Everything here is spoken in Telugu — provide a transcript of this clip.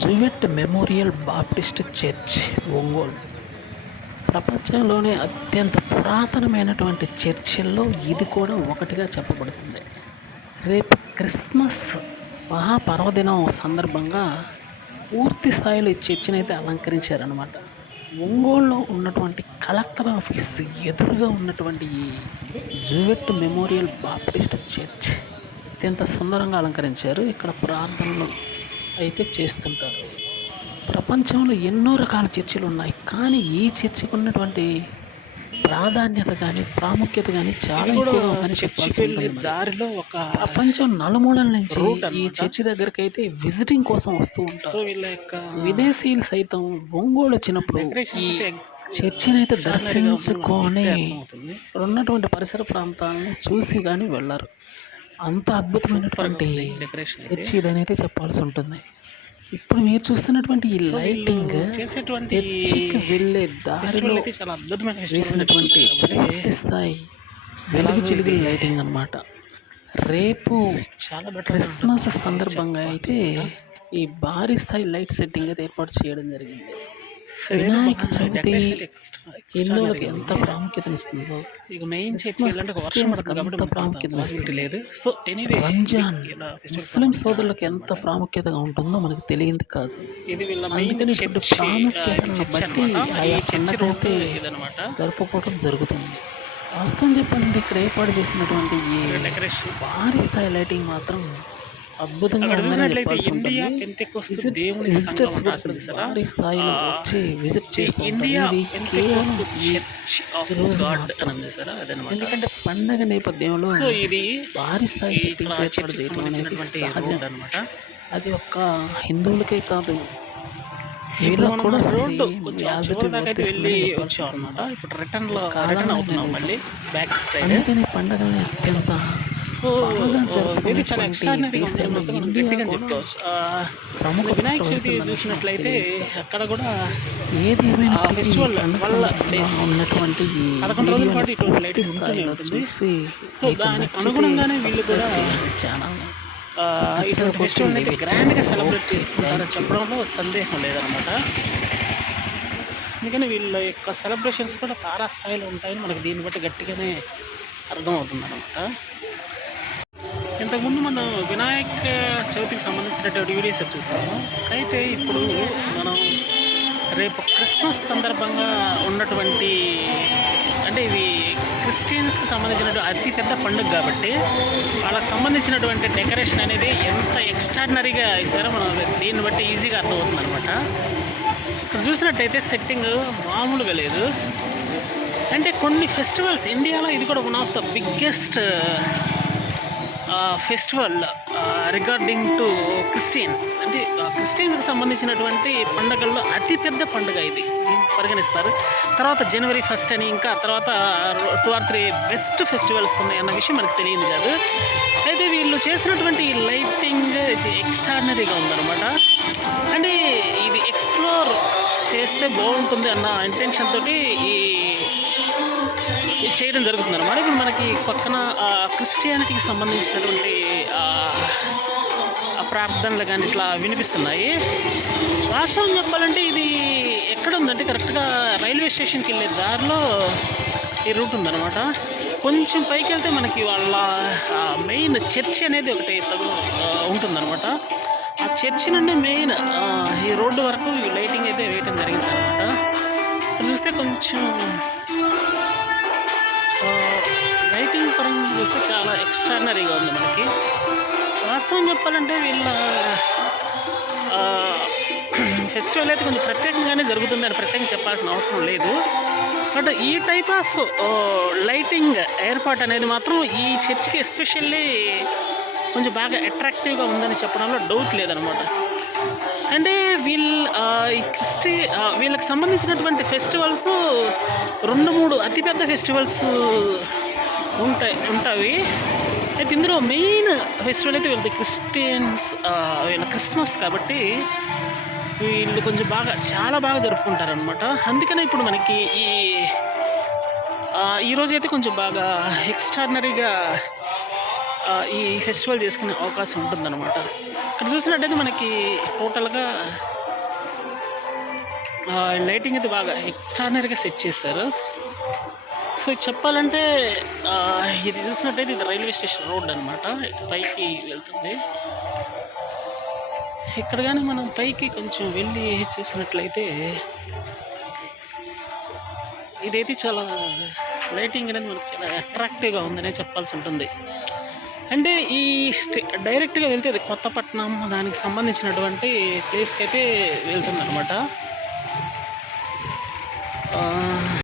జూవెట్ మెమోరియల్ బాప్టిస్ట్ చర్చ్, ఒంగోలు. ప్రపంచంలోనే అత్యంత పురాతనమైనటువంటి చర్చిల్లో ఇది కూడా ఒకటిగా చెప్పబడుతుంది. రేపు క్రిస్మస్ మహాపర్వదినం సందర్భంగా పూర్తి స్థాయిలో ఈ చర్చిని అయితే అలంకరించారనమాట. ఒంగోలులో ఉన్నటువంటి కలెక్టర్ ఆఫీస్ ఎదురుగా ఉన్నటువంటి ఈ జూవెట్ మెమోరియల్ బాప్టిస్ట్ చర్చ్ అత్యంత సుందరంగా అలంకరించారు. ఇక్కడ ప్రార్థనలు అయితే చేస్తుంటారు. ప్రపంచంలో ఎన్నో రకాల చర్చిలు ఉన్నాయి, కానీ ఈ చర్చికి ఉన్నటువంటి ప్రాధాన్యత కానీ ప్రాముఖ్యత కానీ చాలా ఎక్కువగా ఉందని చెప్పాల్సి ఉంటుంది. దారిలో ఒక ప్రపంచం నలుమూలల నుంచి ఈ చర్చి దగ్గరికి అయితే విజిటింగ్ కోసం వస్తూ ఉంటారు. వీళ్ళ యొక్క విదేశీయులు సైతం ఒంగోలు వచ్చినప్పుడు ఈ చర్చిని అయితే దర్శించుకొని ఉన్నటువంటి పరిసర ప్రాంతాలను చూసి కానీ వెళ్ళారు. అంత అద్భుతమైనటువంటి చర్చి ఇదనైతే చెప్పాల్సి ఉంటుంది. ఇప్పుడు మీరు చూస్తున్నటువంటి ఈ లైటింగ్ చర్చికి వెళ్ళే దారిలో చాలా అద్భుతమైన వేసినటువంటి పూర్తి స్థాయి వెలుగు చిలుగుల లైటింగ్ అన్నమాట. రేపు చాలా క్రిస్మస్ సందర్భంగా అయితే ఈ భారీ స్థాయి లైట్ సెట్టింగ్ అయితే ఏర్పాటు చేయడం జరిగింది. వినాయక చవితి హిందువులకు ఎంత ప్రాముఖ్యతనిస్తుందో ఎంత ప్రాముఖ్యత లేదు. సో రంజాన్ ముస్లిం సోదరులకు ఎంత ప్రాముఖ్యతగా ఉంటుందో మనకు తెలియంది కాదు. అందుకని ఇప్పుడు ప్రాముఖ్యతను బట్టి ఆయా పండుగలైతే జరుపుకోవడం జరుగుతుంది. వాస్తవం చెప్పాలంటే ఇక్కడ ఏర్పాటు చేసినటువంటి ఈ భారీ స్థాయి లైటింగ్ మాత్రం అద్భుతంగా ఉందని చెప్పాల్సి ఉంటుంది. విజిటర్స్ కూడా భారీ స్థాయిలో వచ్చి విజిట్ చేస్తుంటారు. ఎందుకంటే పండగ నేపథ్యంలో భారీ స్థాయి సెట్టింగ్స్ ఏర్పాటు చేయడం అనేది సహజం అనమాట. అది ఒక్క హిందువులకే కాదు, వీళ్ళకు కూడా ఇప్పుడు రిటర్న్ అవుతున్నాం మళ్ళీ బ్యాక్ సైడ్. అందుకని పండగల్ని అత్యంత ఇది చాలా ఎక్స్ట్రాడినరీ గట్టిగా చెప్పుకోవచ్చు. ప్రముఖ వినాయక చవితి చూసినట్లయితే అక్కడ కూడా ఏది ఫెస్టివల్ ఉన్నటువంటి 11 రోజుల పాటు ఇటువంటి లైటింగ్ చూసి దానికి అనుగుణంగానే వీళ్ళు కూడా చాలా ఇటువంటి ఫెస్టివల్ అయితే గ్రాండ్గా సెలబ్రేట్ చేసుకుంటారని చెప్పడంలో సందేహం లేదనమాట. అందుకని వీళ్ళ యొక్క సెలబ్రేషన్స్ కూడా తారాస్థాయిలో ఉంటాయని మనకు దీన్ని బట్టి గట్టిగానే అర్థమవుతుంది అనమాట. ఇంతకుముందు మనం వినాయక చవితికి సంబంధించినటువంటి వీడియోస్ చూసాము. అయితే ఇప్పుడు మనం రేపు క్రిస్మస్ సందర్భంగా ఉన్నటువంటి, అంటే ఇవి క్రిస్టియన్స్కి సంబంధించినటువంటి అతి పెద్ద పండుగ కాబట్టి వాళ్ళకి సంబంధించినటువంటి డెకరేషన్ అనేది ఎంత ఎక్స్ట్రాడినరీగా ఇచ్చారో మనం దీన్ని బట్టి ఈజీగా అర్థమవుతుంది అనమాట. ఇక్కడ చూసినట్టయితే సెట్టింగ్ మామూలుగా లేదు. అంటే కొన్ని ఫెస్టివల్స్ ఇండియాలో ఇది కూడా one of the biggest festival regarding to Christians. అంటే క్రిస్టియన్స్కి సంబంధించినటువంటి పండుగల్లో అతిపెద్ద పండుగ ఇది పరిగణిస్తారు. తర్వాత జనవరి 1 అని, ఇంకా తర్వాత 2 or 3 బెస్ట్ ఫెస్టివల్స్ ఉన్నాయి అన్న విషయం మనకు తెలియదు కాదు. అయితే వీళ్ళు చేసినటువంటి ఈ లైటింగ్ ఇది ఎక్స్ట్రాడినరీగా ఉందన్నమాట. అంటే ఇది ఎక్స్ప్లోర్ చేస్తే బాగుంటుంది అన్న ఇంటెన్షన్ తోటి ఈ చేయడం జరుగుతుంది అన్నమాట. ఇప్పుడు మనకి పక్కన క్రిస్టియానిటీకి సంబంధించినటువంటి ప్రార్థనలు కానీ ఇట్లా వినిపిస్తున్నాయి. వాస్తవం చెప్పాలంటే ఇది ఎక్కడ ఉందంటే కరెక్ట్గా రైల్వే స్టేషన్కి వెళ్ళే దారిలో ఈ రూట్ ఉందన్నమాట. కొంచెం పైకి వెళ్తే మనకి వాళ్ళ మెయిన్ చర్చ్ అనేది ఒకటి ఉంటుందన్నమాట. ఆ చర్చి నుండి మెయిన్ ఈ రోడ్డు వరకు ఈ లైటింగ్ అయితే వేయటం జరిగింది అనమాట. ఇక్కడ చూస్తే కొంచెం లైటింగ్ పరంగా చూస్తే చాలా ఎక్స్ట్రాడినరీగా ఉంది మనకి. వాస్తవం చెప్పాలంటే వీళ్ళ ఫెస్టివల్ అయితే కొంచెం ప్రత్యేకంగానే జరుగుతుంది అని ప్రత్యేకంగా చెప్పాల్సిన అవసరం లేదు. బట్ ఈ టైప్ ఆఫ్ లైటింగ్ ఏర్పాటు అనేది మాత్రం ఈ చర్చికి ఎస్పెషల్లీ కొంచెం బాగా అట్రాక్టివ్గా ఉందని చెప్పడంలో డౌట్ లేదనమాట. అంటే వీళ్ళకి సంబంధించినటువంటి ఫెస్టివల్స్ 2-3 అతిపెద్ద ఫెస్టివల్స్ ఉంటాయి. అయితే ఇందులో మెయిన్ ఫెస్టివల్ అయితే వీళ్ళది వీళ్ళ క్రిస్మస్ కాబట్టి వీళ్ళు కొంచెం చాలా బాగా జరుపుకుంటారనమాట. అందుకనే ఇప్పుడు మనకి ఈరోజు అయితే కొంచెం బాగా ఎక్స్ట్రాడినరీగా ఈ ఫెస్టివల్ చేసుకునే అవకాశం ఉంటుందన్నమాట. ఇక్కడ చూసినట్టయితే మనకి టోటల్గా లైటింగ్ అయితే బాగా ఎక్స్ట్రానరీగా సెట్ చేశారు. సో చెప్పాలంటే ఇది చూసినట్టయితే ఇది రైల్వే స్టేషన్ రోడ్ అనమాట, పైకి వెళ్తుంది. ఇక్కడ కానీ మనం పైకి కొంచెం వెళ్ళి చూసినట్లయితే ఇదైతే చాలా లైటింగ్ అనేది మనకు చాలా అట్రాక్టివ్గా ఉందనే చెప్పాల్సి ఉంటుంది. అంటే ఈ డైరెక్ట్గా వెళ్తే అది కొత్తపట్నం దానికి సంబంధించినటువంటి ప్లేస్కి అయితే వెళ్తుందన్నమాట.